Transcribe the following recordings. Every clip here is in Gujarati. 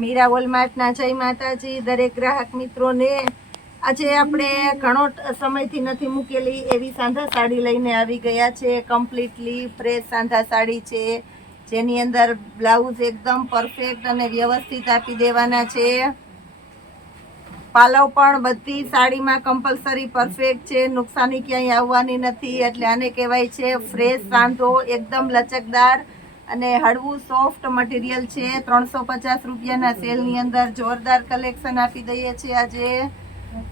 મીરા વોલમાર્ટના જય માતાજી દરેક ગ્રાહક મિત્રોને। આજે આપણે ઘણો સમયથી નથી મૂકેલી એવી સાંધા સાડી લઈને આવી ગયા છે। કમ્પ્લીટલી ફ્રેશ સાંધા સાડી છે, જેની અંદર બ્લાઉઝ એકદમ પરફેક્ટ અને વ્યવસ્થિત આપી દેવાના છે। પાલવ પણ બધી સાડીમાં કમ્પલસરી પરફેક્ટ છે, નુકસાની ક્યાંય આવવાની નથી। એટલે આને કહેવાય છે ફ્રેશ સાંધો, એકદમ લચકદાર અને હળવું સોફ્ટ મટીરિયલ છે। 350 રૂપિયાના સેલની અંદર જોરદાર કલેક્શન આપી દઈએ છીએ। આજે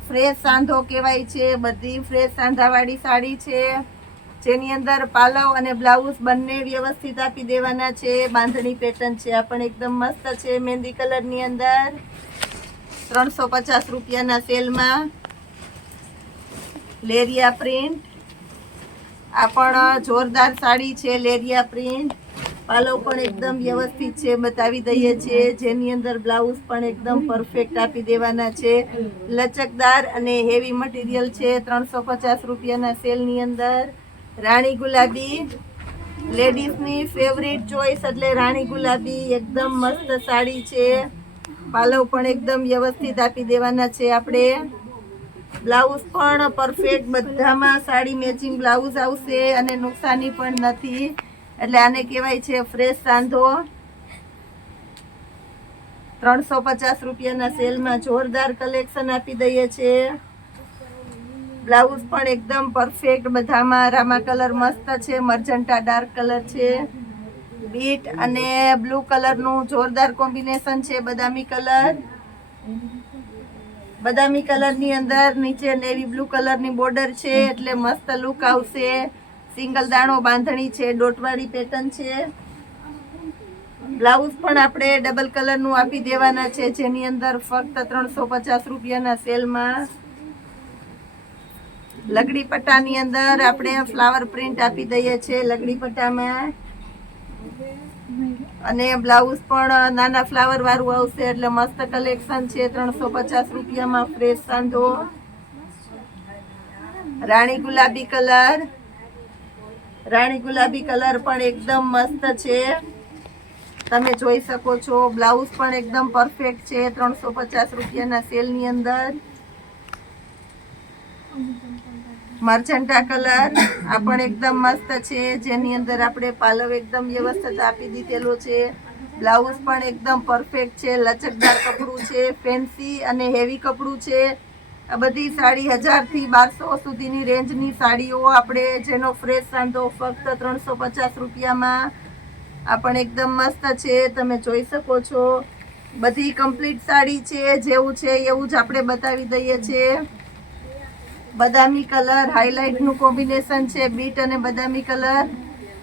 ફ્રેશ સાંધો કહેવાય છે, બધી ફ્રેશ સાંધાવાળી સાડી છે, જેની અંદર પાલવ અને બ્લાઉઝ બંને વ્યવસ્થિત આપી દેવાના છે। બાંધણી પેટર્ન છે આ પણ એકદમ મસ્ત છે, મહેંદી કલરની અંદર 350 રૂપિયાના સેલમાં। લેરિયા પ્રિન્ટ, આ પણ જોરદાર સાડી છે, લેરિયા પ્રિન્ટ। પાલવ પણ એકદમ વ્યવસ્થિત છે, બતાવી દઈએ છીએ, જેની અંદર બ્લાઉઝ પણ એકદમ પરફેક્ટ આપી દેવાના છે। લચકદાર અને હેવી મટીરિયલ છે, 350 રૂપિયાના સેલની અંદર। રાણી ગુલાબી, લેડીઝની ફેવરિટ ચોઈસ એટલે રાણી ગુલાબી, એકદમ મસ્ત સાડી છે। પાલવ પણ એકદમ વ્યવસ્થિત આપી દેવાના છે આપણે। બ્લાઉઝ પણ પરફેક્ટ, બધામાં સાડી મેચિંગ બ્લાઉઝ આવશે અને નુકસાની પણ નથી। એટલે આને કહેવાય છે ફ્રેશ સાંધો। 350 રૂપિયાના સેલમાં જોરદાર કલેક્શન આપી દઈએ છે। બ્લાઉઝ પણ એકદમ પરફેક્ટ, બધામાં રામા કલર મસ્ત છે, મર્જન્ટા ડાર્ક કલર છે, બીટ અને બ્લુ કલરનું જોરદાર કોમ્બિનેશન છે। બદામી કલર, બદામી કલરની અંદર નીચે નેવી બ્લુ કલરની બોર્ડર છે, એટલે મસ્ત લુક આવશે। સિંગલ દાણો બાંધણી છે, ડોટવાળી પેટર્ન છે। બ્લાઉઝ પણ આપણે ડબલ કલરનું આપી દેવાના છે, જેની અંદર ફક્ત 350 રૂપિયાના સેલમાં। લગડી પટ્ટાની અંદર આપણે ફ્લાવર પ્રિન્ટ આપી દઈએ છીએ લગડી પટ્ટામાં, અને બ્લાઉઝ પણ નાના ફ્લાવર વાળું આવશે, એટલે મસ્ત કલેક્શન છે। 350 રૂપિયામાં ફ્રેશ સાંધો। રાણી ગુલાબી કલર, રાણી ગુલાબી કલર પણ એકદમ મસ્ત છે, તમે જોઈ શકો છો। બ્લાઉઝ પણ એકદમ પરફેક્ટ છે, 350 રૂપિયાના સેલની અંદર। મર્જન્ટા કલર, આ પણ એકદમ મસ્ત છે, જેની અંદર આપણે પાલવ એકદમ વ્યવસ્થિત આપી દીધેલો છે। બ્લાઉઝ પણ એકદમ પરફેક્ટ છે, લચકદાર કપડું છે, ફેન્સી અને હેવી કપડું છે। આ બધી સાડી 1000 થી 1200 સુધીની રેન્જની સાડીઓ આપણે, જેનો ફ્રેશ સાંધો ફક્ત 350 રૂપિયામાં। આ પણ એકદમ મસ્ત છે, તમે જોઈ શકો છો। બધી કમ્પ્લીટ સાડી છે, જેવું છે એવું જ આપણે બતાવી દઈએ છીએ। બદામી કલર, હાઇલાઇટનું કોમ્બિનેશન છે, બીટ અને બદામી કલર।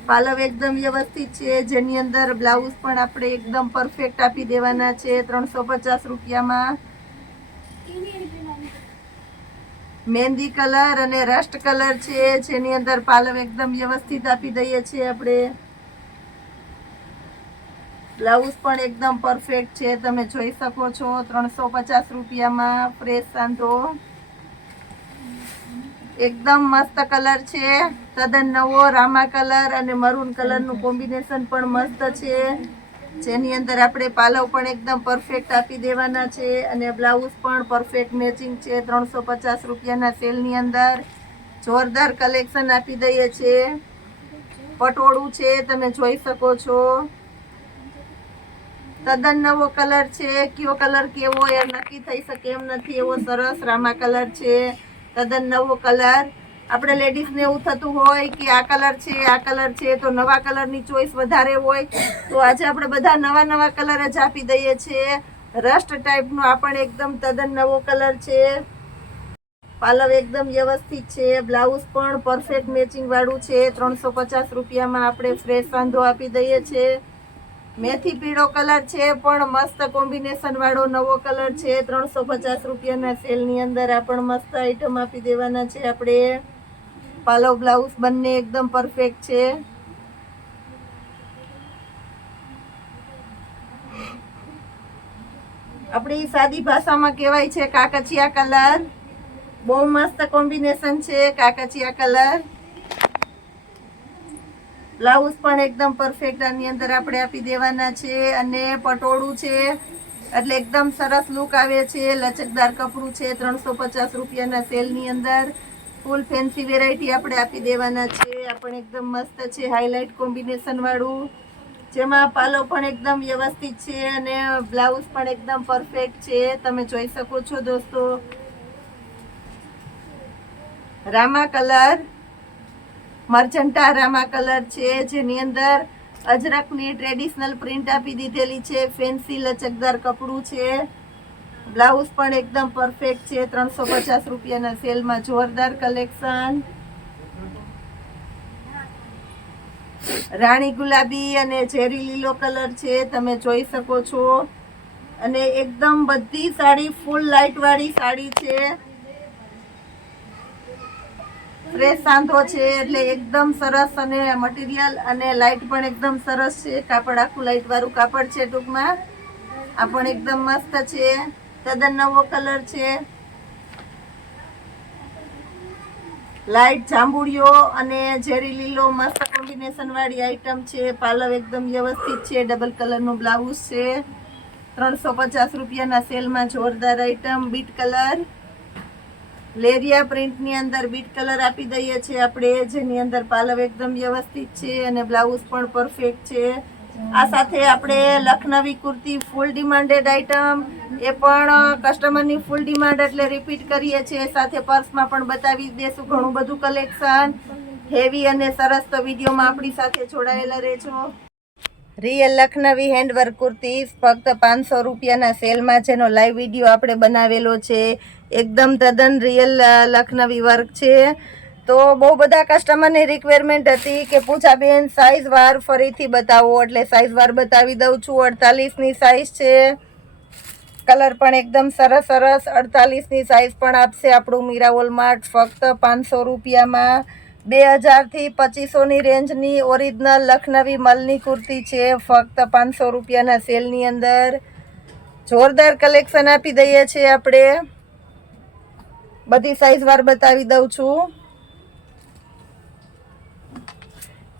પાલવ એકદમ વ્યવસ્થિત છે, જેની અંદર બ્લાઉઝ પણ આપણે એકદમ પરફેક્ટ આપી દેવાના છે, 350 રૂપિયામાં। મહેંદી કલર અને રસ્ટ કલર છે, જેની અંદર પાલવ એકદમ વ્યવસ્થિત આપી દઈએ છીએ આપણે। બ્લાઉઝ પણ એકદમ પરફેક્ટ છે, તમે જોઈ શકો છો। 350 રૂપિયામાં ફ્રેશ સાંધો, એકદમ મસ્ત કલર છે, તદ્દન નવો રામા કલર અને મરૂન કલરનું કોમ્બિનેશન પણ મસ્ત છે, જેની અંદર આપણે પાલવ પણ એકદમ પરફેક્ટ આપી દેવાના છે, અને બ્લાઉઝ પણ પરફેક્ટ મેચિંગ છે। 350 રૂપિયાના સેલની અંદર જોરદાર કલેક્શન આપી દઈએ છીએ। પટોળું છે, તમે જોઈ શકો છો, તદ્દન નવો કલર છે, કયો કલર કેવો એ નક્કી થઈ શકે એમ નથી, એવો સરસ રામા કલર છે, તદ્દન નવો કલર। આપણે લેડીઝને એવું થતું હોય કે આ કલર છે, આ કલર છે, તો નવા કલરની ચોઈસ વધારે હોય, તો આજે આપણે બધા નવા નવા કલર જ આપી દઈએ છીએ। રસ્ટ ટાઈપનો આ પણ એકદમ તદ્દન નવો કલર છે। પાલવ એકદમ વ્યવસ્થિત છે, બ્લાઉઝ પણ પરફેક્ટ મેચિંગ વાળું છે। 350 રૂપિયામાં આપણે ફ્રેશ સાંધો આપી દઈએ છીએ। મેથી પીળો કલર છે, પણ મસ્ત કોમ્બિનેશન વાળો નવો કલર છે, 350 રૂપિયાના સેલની અંદર આ પણ મસ્ત આઈટમ આપી દેવાના છે આપણે। પાલવ બ્લાઉઝ બંને એકદમ પરફેક્ટ છે। આપણી સાદી ભાષામાં કહેવાય છે કાકચિયા કલર, બહુ મસ્ત કોમ્બિનેશન છે, કાકચિયા કલર। બ્લાઉઝ પણ એકદમ પરફેક્ટ આની અંદર આપણે આપી દેવાના છે, અને પટોળું છે, એટલે એકદમ સરસ લુક આવે છે. લચકદાર કપડું છે. 350 રૂપિયાના સેલની અંદર ફૂલ ફેન્સી વેરાયટી આપણે આપી દેવાના છે. આ પણ એકદમ મસ્ત છે, હાઇલાઇટ કોમ્બિનેશન વાળું, જેમાં પાલો પણ એકદમ વ્યવસ્થિત છે અને બ્લાઉઝ પણ એકદમ પરફેક્ટ છે. તમે જોઈ શકો છો દોસ્તો. રામા કલર, મર્ચન્ટા રામા કલર છે, જેની અંદર અજરકની ટ્રેડિશનલ પ્રિન્ટ આપી દીધેલી છે. ફેન્સી લચકદાર કપડું છે. બ્લાઉઝ પણ એકદમ પરફેક્ટ છે. 350 રૂપિયાના સેલમાં જોરદાર કલેક્શન. રાણી ગુલાબી અને ઝેરી લીલો કલર છે, તમે જોઈ શકો છો. અને એકદમ બધી સાડી ફૂલ લાઇટ વાળી સાડી છે. ફ્રેશ સાંધો છે એટલે એકદમ સરસ, અને મટીરિયલ અને લાઇટ પણ એકદમ સરસ છે. કાપડ આખું લાઇટ વાળું કાપડ છે ટૂંકમાં. આ પણ એકદમ મસ્ત છે. તદ્દન નવો કલર છે. લાઇટ જાંબુડિયો અને ઝેરી લીલો મસ્ત કોમ્બિનેશન વાળી આઈટમ છે. પાલવ એકદમ વ્યવસ્થિત છે. ડબલ કલરનું બ્લાઉઝ છે. 350 રૂપિયાના સેલમાં જોરદાર આઈટમ. બીટ કલર, લેરિયા પ્રિન્ટની અંદર બીટ કલર આપી દઈએ છીએ આપણે, જેની અંદર પાલવ એકદમ વ્યવસ્થિત છે અને બ્લાઉઝ પણ પરફેક્ટ છે. આ સાથે આપણે લખનવી કુર્તી ફૂલ ડિમાન્ડેડ આઈટમ, એ પણ કસ્ટમરની ફૂલ ડિમાન્ડ એટલે રિપીટ કરીએ છીએ. સાથે પર્સમાં પણ બતાવી દેશું ઘણું બધું કલેક્શન, હેવી અને સરસ. તો વિડીયોમાં આપણી સાથે જોડાયેલા રહેજો. રિયલ લખનવી હેન્ડવર્ક કુર્તી ફક્ત 500 રૂપિયાના સેલમાં, જેનો લાઈવ વિડીયો આપણે બનાવેલો છે. એકદમ તદ્દન રિયલ લખનવી વર્ક છે. તો બહુ બધા કસ્ટમરની રિક્વાયરમેન્ટ હતી કે પૂજાબેન સાઇઝ વાર ફરીથી બતાવો, એટલે સાઇઝ વાર બતાવી દઉં છું. 48ની સાઇઝ છે. કલર પણ એકદમ સરસ સરસ. 48ની સાઇઝ પણ આપશે આપણું મીરા માર્ટ ફક્ત 500 રૂપિયામાં. 2000 થી 2500ની રેન્જની ઓરિજિનલ લખનવી મલની કુર્તી છે, ફક્ત 500 રૂપિયાના સેલની અંદર. જોરદાર કલેક્શન આપી દઈએ છીએ આપણે. બધી સાઇઝ વાર બતાવી દઉં છું.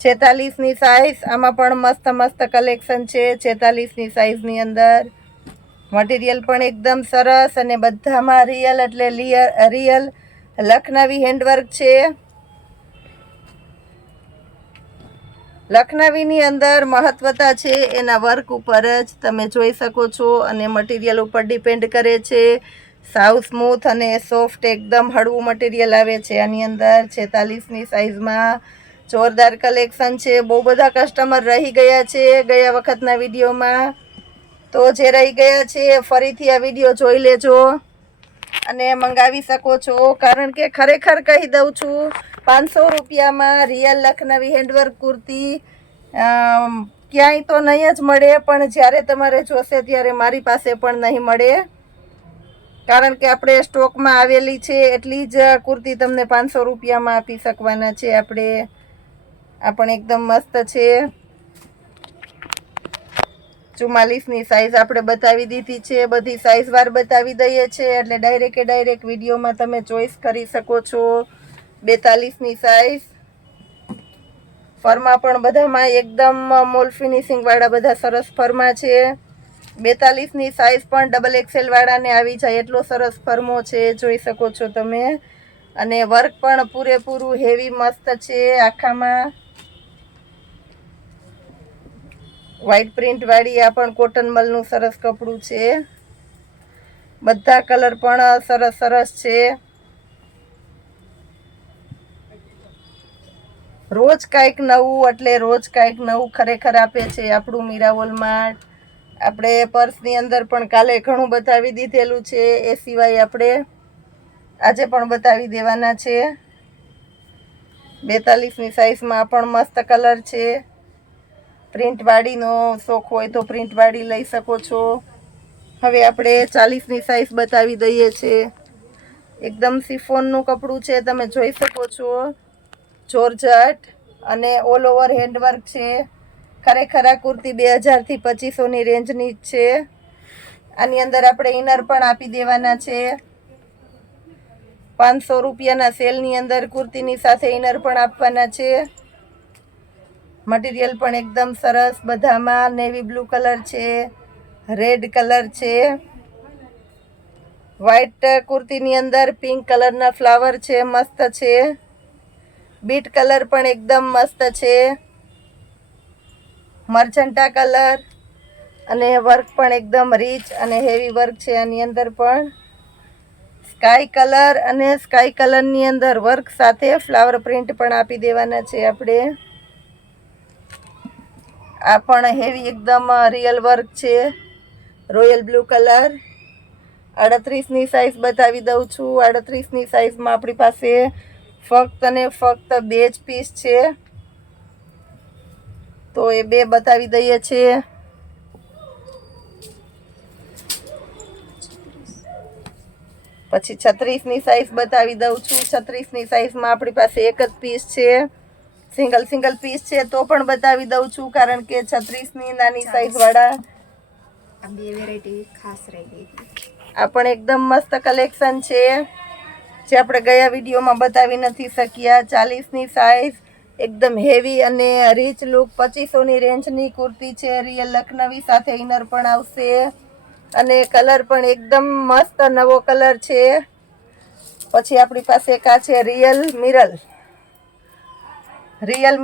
46ની સાઇઝ, આમાં પણ મસ્ત મસ્ત કલેક્શન છે. 46ની સાઇઝની અંદર મટીરિયલ પણ એકદમ સરસ, અને બધામાં રિયલ એટલે રિયલ લખનવી હેન્ડવર્ક છે. લખનવીની અંદર મહત્વતા છે એના વર્ક ઉપર જ, તમે જોઈ શકો છો. અને મટીરિયલ ઉપર ડિપેન્ડ કરે છે. સાવ સ્મૂથ અને સોફ્ટ, એકદમ હળવું મટીરિયલ આવે છે આની અંદર. 46ની સાઇઝમાં જોરદાર કલેક્શન છે. બહુ બધા કસ્ટમર રહી ગયા છે ગયા વખતના વિડીયોમાં. તો જે રહી ગયા છે ફરીથી આ વિડીયો જોઈ લેજો અને મંગાવી શકો છો. કારણ કે ખરેખર કહી દઉં છું, 500 રૂપિયામાં રિયલ લખનવી હેન્ડવર્ક કુર્તી ક્યાંય તો નહીં જ મળે, પણ જ્યારે તમારે જોશે ત્યારે મારી પાસે પણ નહીં મળે. કારણ કે આપણે સ્ટોકમાં આવેલી છે એટલી જ કુર્તી તમને 500 રૂપિયામાં આપી શકવાના છે આપણે. આ પણ એકદમ મસ્ત છે. 44ની સાઇઝ આપણે બતાવી દીધી છે. બધી સાઇઝ વાર બતાવી દઈએ છીએ, એટલે ડાયરેક્ટ વિડીયોમાં તમે ચોઈસ કરી શકો છો. 42ની સાઇઝ, ફરમાં પણ બધામાં એકદમ મોલ ફિનિશિંગ વાળા બધા સરસ ફરમાં છે. 42ની સાઇઝ પણ ડબલ એક્સેલ વાળાને આવી જાય એટલો સરસ ફરમો છે, જોઈ શકો છો તમે. અને વર્ક પણ પૂરેપૂરું હેવી મસ્ત છે. આખામાં વ્હાઈટ પ્રિન્ટ વાળી આ પણ કોટન મલનું સરસ કપડું છે. બધા કલર પણ સરસ સરસ છે. રોજ કાંઈક નવું, એટલે રોજ કાંઈક નવું ખરેખર આપે છે આપણું મીરા માર્ટ. આપણે પર્સની અંદર પણ કાલે ઘણું બતાવી દીધેલું છે, એ સિવાય આપણે આજે પણ બતાવી દેવાના છે. 42ની સાઇઝમાં પણ મસ્ત કલર છે. પ્રિન્ટવાળીનો શોખ હોય તો પ્રિન્ટવાળી લઈ શકો છો. હવે આપણે 40ની સાઇઝ બતાવી દઈએ છીએ. એકદમ સિફોનનું કપડું છે, તમે જોઈ શકો છો. જોરજટ અને ઓલ ઓવર હેન્ડવર્ક છે. ખરેખર આ કુર્તી 2000 થી 2500ની રેન્જની જ છે. આની અંદર આપણે ઇનર પણ આપી દેવાના છે. 500 રૂપિયાના સેલની અંદર કુર્તીની સાથે ઇનર પણ આપવાના છે. મટીરિયલ પણ એકદમ સરસ. બધામાં નેવી બ્લુ કલર છે. રેડ કલર છે, વ્હાઈટ કુર્તીની અંદર પિંક કલરના ફ્લાવર છે, મસ્ત છે. બીટ કલર પણ એકદમ મસ્ત છે, મર્ચન્ટા કલર અને વર્ક પણ એકદમ રીચ અને હેવી વર્ક છે. આની અંદર પણ સ્કાય કલર અને સ્કાય કલરની અંદર વર્ક સાથે ફ્લાવર પ્રિન્ટ પણ આપી દેવાના છે આપણે. આ પણ હેવી એકદમ રિયલ વર્ક છે, રોયલ બ્લુ કલર. 38ની સાઈઝ બતાવી દઉં છું. 38ની સાઈઝમાં આપણી પાસે ફક્ત અને ફક્ત 2 જ પીસ છે, તો એ 2 બતાવી દઈએ છીએ. પછી 36ની સાઈઝ બતાવી દઉં છું. 36ની સાઈઝમાં આપણી પાસે એક જ પીસ છે, સિંગલ પીસ છે તો પણ બતાવી દઉં છું, કારણ કે 36ની નાની સાઈઝ વાળા આ 2 વેરાયટી ખાસ રહી ગઈ. આ પણ એકદમ મસ્ત કલેક્શન છે, જે આપણે ગયા વિડીયોમાં બતાવી નથી શક્યા. 40ની સાઈઝ એકદમ હેવી અને રીચ લુક 2500ની રેન્જની કુર્તી છે. રિયલ લખનવી સાથે ઇનર પણ આવશે અને કલર પણ એકદમ મસ્ત નવો કલર છે. પછી આપણી પાસે એક આ છે રિયલ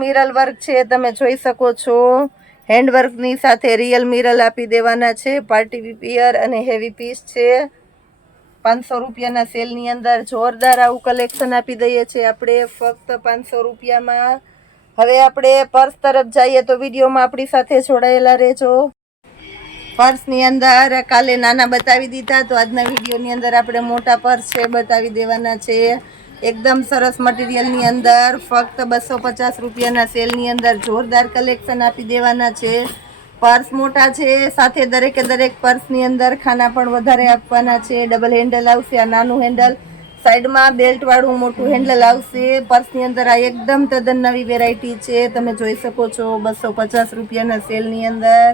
મિરર વર્ક છે, તમે જોઈ શકો છો. હેન્ડવર્કની સાથે રિયલ મિરર આપી દેવાના છે. પાર્ટી વિયર અને હેવી પીસ છે. 500 રૂપિયાના સેલની અંદર જોરદાર આવું કલેક્શન આપી દઈએ છીએ આપણે ફક્ત 500 રૂપિયામાં. હવે આપણે પર્સ તરફ જઈએ, તો વિડીયોમાં આપણી સાથે જોડાયેલા રહેજો. પર્સની અંદર કાલે નાના બતાવી દીધા, તો આજના વિડીયોની અંદર આપણે મોટા પર્સ છે બતાવી દેવાના છે. એકદમ સરસ મટીરિયલની અંદર ફક્ત 250 રૂપિયાના સેલની અંદર જોરદાર કલેક્શન આપી દેવાના છે. પર્સ મોટા છે, સાથે દરેકે દરેક પર્સની અંદર ખાના પણ વધારે આપવાના છે. ડબલ હેન્ડલ આવશે, આ નાનું હેન્ડલ, સાઈડમાં બેલ્ટ વાળું મોટું હેન્ડલ આવશે. પર્સની અંદર આ એકદમ તદ્દન નવી વેરાયટી છે, તમે જોઈ શકો છો. 250 રૂપિયાના સેલની અંદર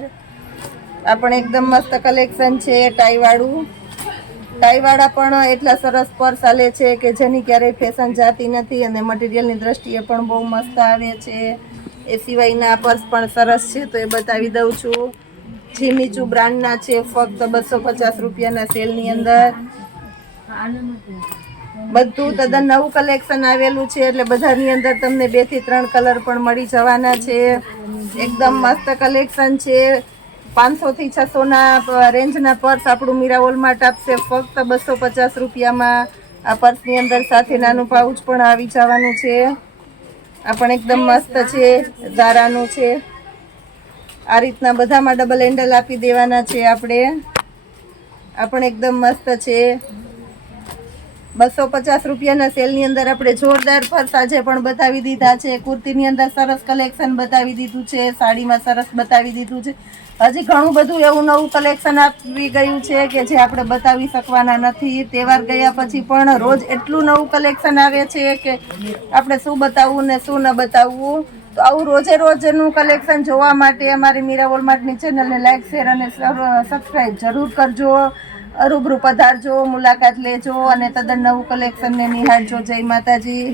આ પણ એકદમ મસ્ત કલેક્શન છે. ટાઈવાળા પણ એટલા સરસ પર્સ આલે છે કે જેની ક્યારેય ફેશન જાતી નથી અને મટીરિયલની દ્રષ્ટિએ પણ બહુ મસ્ત આવે છે. એ સિવાયના પર્સ પણ સરસ છે, તો એ બતાવી દઉં છું. જીમીચુ બ્રાન્ડના છે, ફક્ત 250 રૂપિયાના સેલની અંદર. બધું તદ્દન નવું કલેક્શન આવેલું છે, એટલે બધાની અંદર તમને 2 થી 3 કલર પણ મળી જવાના છે. એકદમ મસ્ત કલેક્શન છે. 500 થી 600ના રેન્જના પર્સ આપણું મીરા વોલમાર્ટ આપશે ફક્ત 250 રૂપિયામાં. આ પર્સની અંદર સાથે નાનું પાઉચ પણ આવી જવાનું છે. આ પણ એકદમ મસ્ત છે, ઝારાનું છે. આ રીતના બધામાં ડબલ હેન્ડલ આપી દેવાના છે આપણે. આ પણ એકદમ મસ્ત છે. 250 રૂપિયાના સેલની અંદર આપણે જોરદાર પર્સ આજે પણ બતાવી દીધા છે. કુર્તીની અંદર સરસ કલેક્શન બતાવી દીધું છે, સાડીમાં સરસ બતાવી દીધું છે. હજી ઘણું બધું એવું નવું કલેક્શન આવી ગયું છે કે જે આપણે બતાવી શકવાના નથી. તહેવાર ગયા પછી પણ રોજ એટલું નવું કલેક્શન આવે છે કે આપણે શું બતાવવું ને શું ન બતાવવું. તો આવું રોજે રોજનું કલેક્શન જોવા માટે અમારી મીરા વોલમાર્ટની ચેનલને લાઈક, શેર અને સબસ્ક્રાઈબ જરૂર કરજો. રૂબરૂ પધારજો, મુલાકાત લેજો અને તદ્દન નવું કલેક્શનને નિહાળજો. જય માતાજી.